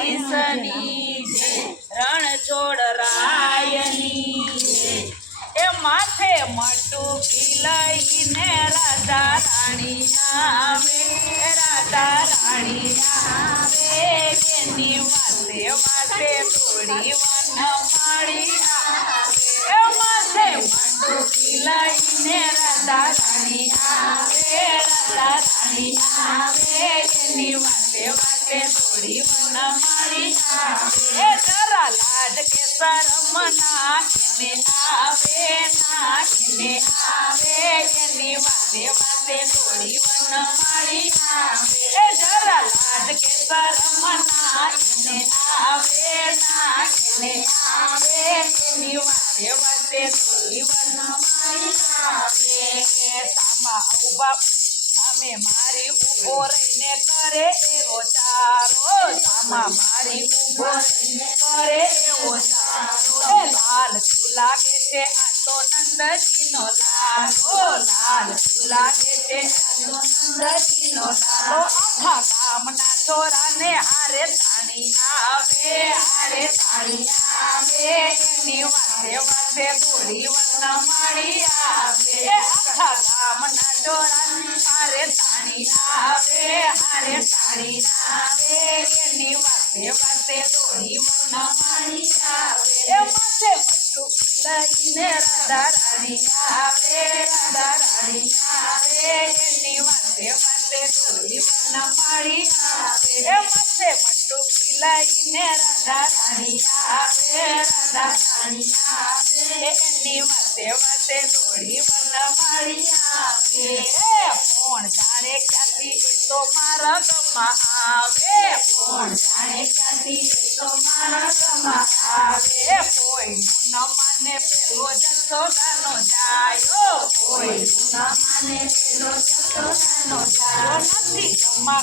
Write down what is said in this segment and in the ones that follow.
દ્વારિકાધીશની રાયની એ માથે મટુકી લઈને રાધા રાણી આવે રાધા રાણી આવે એની વાતે વાતે થોડી વન માળી એની વાતે વાતે થોડી કે શરમ ના એને આવે ના એને આવે એની વાતે વાતે થોડી જરા લાડ કે શરમ ના ના સામે મારી ઊભો રહીને કરે એવો ચારો. સામા મારી ઊભો રહીને કરે એવો ચારો. લાલ શું લાગે છે? આ તો નંદજીનો લાલો લાલ શું લાગે છે? તો નંદજીનો લાલો આખા ગામના છોરાને હારે તાણી આવે, હારે તાણી આવે. એની વાતે વાતે ગોળી વન માળી આવે. આખા ગામના છોરાને હારે તાણી આવે હારે તાણી આવે એની વાતે વાતે ગોળી વન માળી આવે એ માથે પટ્ટું લઈને રાધા રાણી આવે રાધા રાણી આવે એની વાતે વાતે ગોળી વન માળી આવે એ માથે મટ્ટું લઈને રાધા રાણી આવે રાધા રાણી આવે એની વાતે વાતે ગોળી વન માળી આવે કોણ જાણે ક્યાંથી એ તો મારા ગમા આવે? કોણ જાણે ક્યાંથી એ તો મારા ગમા આવે? કોઈનું ન માને પેલો ગાનો જાયો. કોઈનું ન માને પેલો ગાનો જાયો. નથી જમા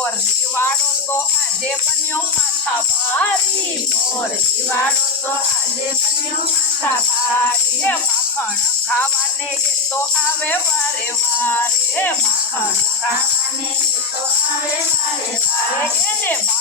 મોર દિવાળો તો આજે બન્યો માથા ભારી મોર દિવાળો તો આજે બન્યો માથા ભારી એ માખણ ખાવાને એ તો આવે વારે વારે માખણ ખાવાને એ તો આવે વારે વારે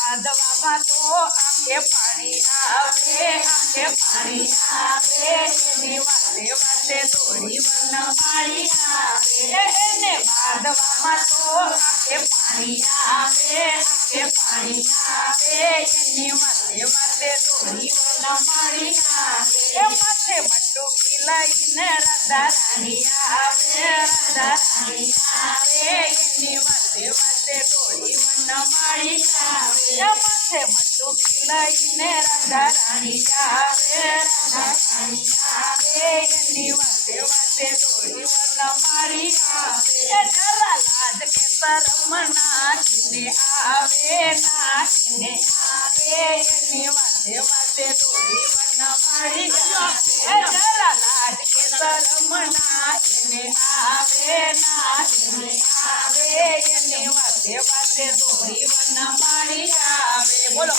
બાંધવામાં તો આંખે પાણી આવે આંખે પાણી આવે એની વાતે વાતે દોડી વન માળી આવે એને બાંધવામાં તો આંખે પાણી આવે આંખે પાણી આવે એની વાતે વાતે દોડી વન માળી આવે માથે મટું લઈને રાધા રાણી આવે રાધા રાણી આવે એની વાતે વાતે દોડી વન માળી આવે એ માથે મટું લઈને રાધા રાણી આવે રાધા રાણી આવે એની વાતે વાતે દોડી વન માળી આવે એ જરા લાજ કે શરમ નાખીને આવે નાખીને આવે એની વાતે વાતે દોડી વન માળી આવે એ જરા લાજ કે શરમ નાખીને આવે નાખીને આવે એને વાતે વાતે દોરી વન મારી આવે. બોલો.